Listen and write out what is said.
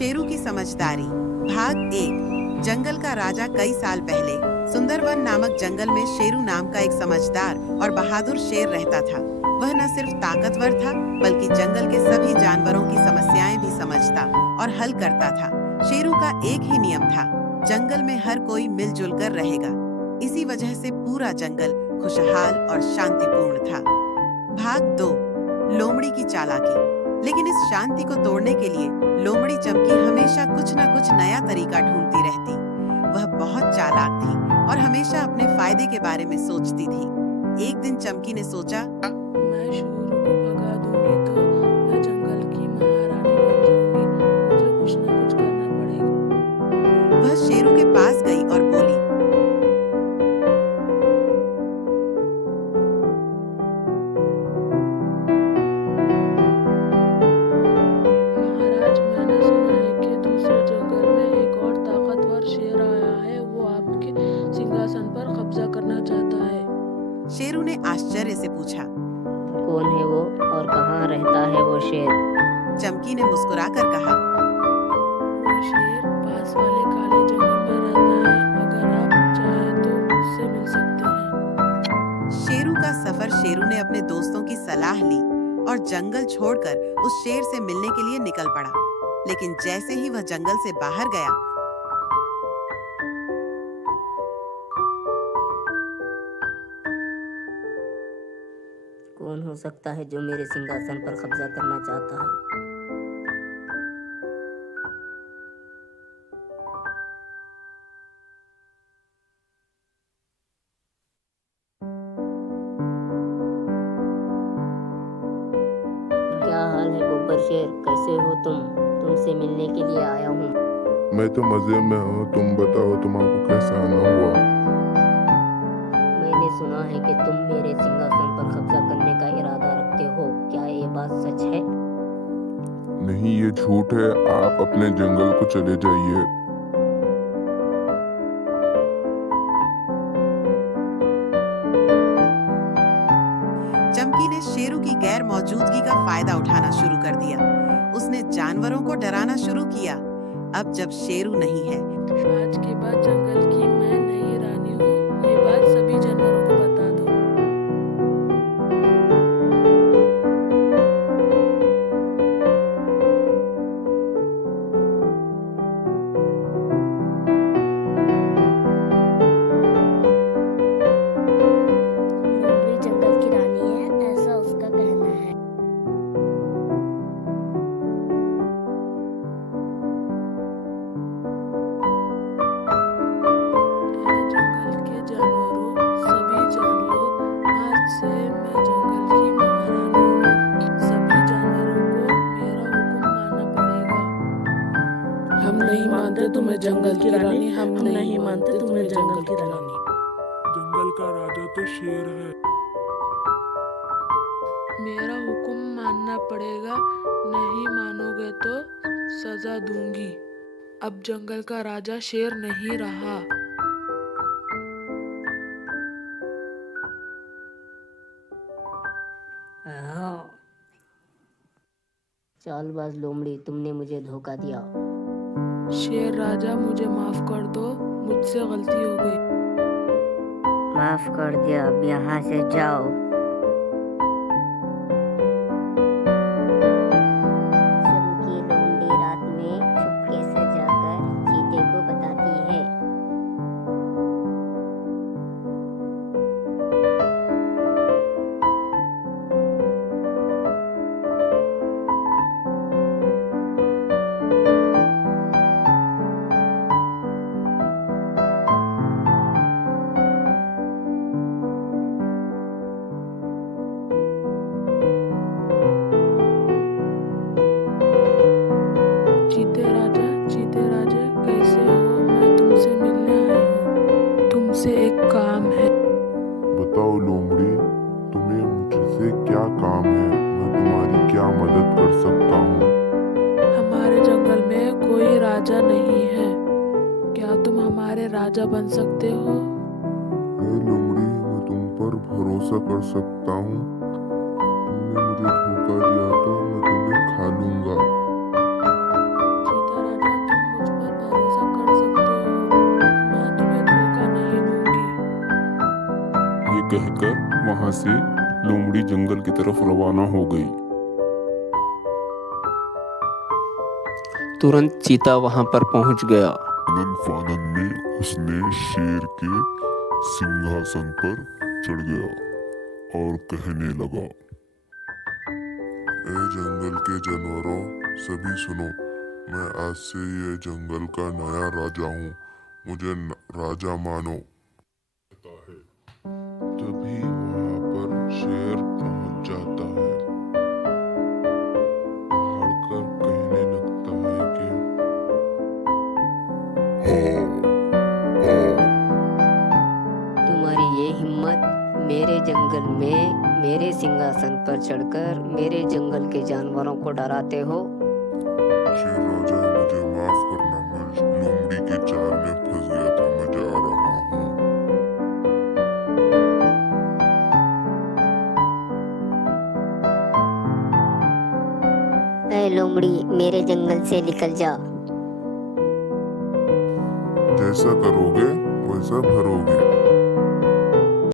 शेरू की समझदारी। भाग 1। जंगल का राजा। कई साल पहले सुंदरवन नामक जंगल में शेरू नाम का एक समझदार और बहादुर शेर रहता था। वह न सिर्फ ताकतवर था बल्कि जंगल के सभी जानवरों की समस्याएं भी समझता और हल करता था। शेरू का एक ही नियम था, जंगल में हर कोई मिलजुल कर रहेगा। इसी वजह से पूरा जंगल खुशहाल और शांतिपूर्ण था। भाग 2। लोमड़ी की चालाकी। लेकिन इस शांति को तोड़ने के लिए लोमड़ी चमकी हमेशा कुछ न कुछ नया तरीका ढूंढती रहती। वह बहुत चालाक थी और हमेशा अपने फायदे के बारे में सोचती थी। एक दिन चमकी ने सोचा, मैं शेरू को भगा दूंगी तो मैं जंगल की महारानी बन जाऊंगी। मुझे कुछ न कुछ करना पड़ेगा। वह शेरू के पास गई और बोली, महाराज, मैंने सुना है कि दूसरे जंगल में एक और ताकतवर शेर आया है। वो आपके सिंहासन पर कब्जा करना चाहता है। शेरू ने आश्चर्य से पूछा, कौन है वो और कहाँ रहता है वो शेर? चमकी ने मुस्कुराकर कहा, वो शेर पास वाले काले जंगल में रहता है। अगर आप चाहें तो उससे मिल सकते हैं। शेरू का सफर। शेरू ने अपने दोस्तों की सलाह ली और जंगल छोड़कर उस शेर से मिलने के लिए निकल पड़ा। लेकिन जैसे ही वह जंगल से बाहर गया, कौन हो सकता है जो मेरे सिंहासन पर कब्जा करना चाहता है? क्या हाल है बब्बर शेर, कैसे हो तुम? तुमसे मिलने के लिए आया हूँ। मैं तो मजे में हूँ। तुम बताओ, तुम्हारा कैसा आना हुआ? मैंने सुना है कि तुम मेरे सिंहासन पर कब्जा करने का इरादा रखते हो। क्या ये बात सच है? नहीं, ये झूठ है। आप अपने जंगल को चले जाइए। चमकी ने शेरू की गैर मौजूदगी का फायदा उठाना शुरू कर दिया। उसने जानवरों को डराना शुरू किया। अब जब शेरू नहीं है, आज के बाद जंगल की मैं नई रानी हूँ। ये बात सभी जानवरों को बता दो। लोमड़ी जंगल की रानी है, ऐसा उसका कहना है। जंगल के जानवरों, सभी जान लो, आज से मैं जंगल की महारानी हूँ। सभी जानवरों को मेरा हुक्म मानना पड़ेगा। हम नहीं मानते तुम्हें जंगल की रानी। हम नहीं मानते तुम्हें जंगल की रानी। जंगल का राजा तो शेर है। मेरा हुक्म मानना पड़ेगा, नहीं मानोगे तो सजा दूंगी। अब जंगल का राजा शेर नहीं रहा। चालबाज लोमड़ी, तुमने मुझे धोखा दिया। शेर राजा, मुझे माफ कर दो, मुझसे गलती हो गई। माफ कर दिया, अब यहाँ से जाओ। चमकी लोमड़ी रात में चुपके से जाकर चीते को बताती है। चीते राजा, कैसे हो? मैं तुमसे मिलने आई हूँ। तुमसे एक काम है। बताओ लोमड़ी, तुम्हें मुझसे क्या काम है? मैं तुम्हारी क्या मदद कर सकता हूँ? हमारे जंगल में कोई राजा नहीं है। क्या तुम हमारे राजा बन सकते हो? लोमड़ी, मैं तुम पर भरोसा कर सकता हूँ। तुमने मुझे धोखा दिया था, मैं तुम्हें खा लूंगा। चीता कहकर वहां से लोमड़ी जंगल की तरफ रवाना हो गई। तुरंत चीता वहां पर पहुंच गया। आनंद फानंद में उसने शेर के सिंहासन पर चढ़ गया और कहने लगा, ए जंगल के जानवरों, सभी सुनो, मैं आज से ये जंगल का नया राजा हूँ, मुझे राजा मानो। तभी वहां पर शेर पहुंच जाता है, दहाड़ कर कहने लगता है कि हाँ, हाँ, तुम्हारी ये हिम्मत मेरे जंगल में मेरे सिंहासन पर चढ़कर मेरे जंगल के जानवरों को डराते हो। शेर राजा, मुझे माफ करना, मैं लोमड़ी के जाल में फंस गया था, मैं जा रहा हूँ। ऐ लोमड़ी, मेरे जंगल से निकल जा। जैसा करोगे वैसा भरोगे।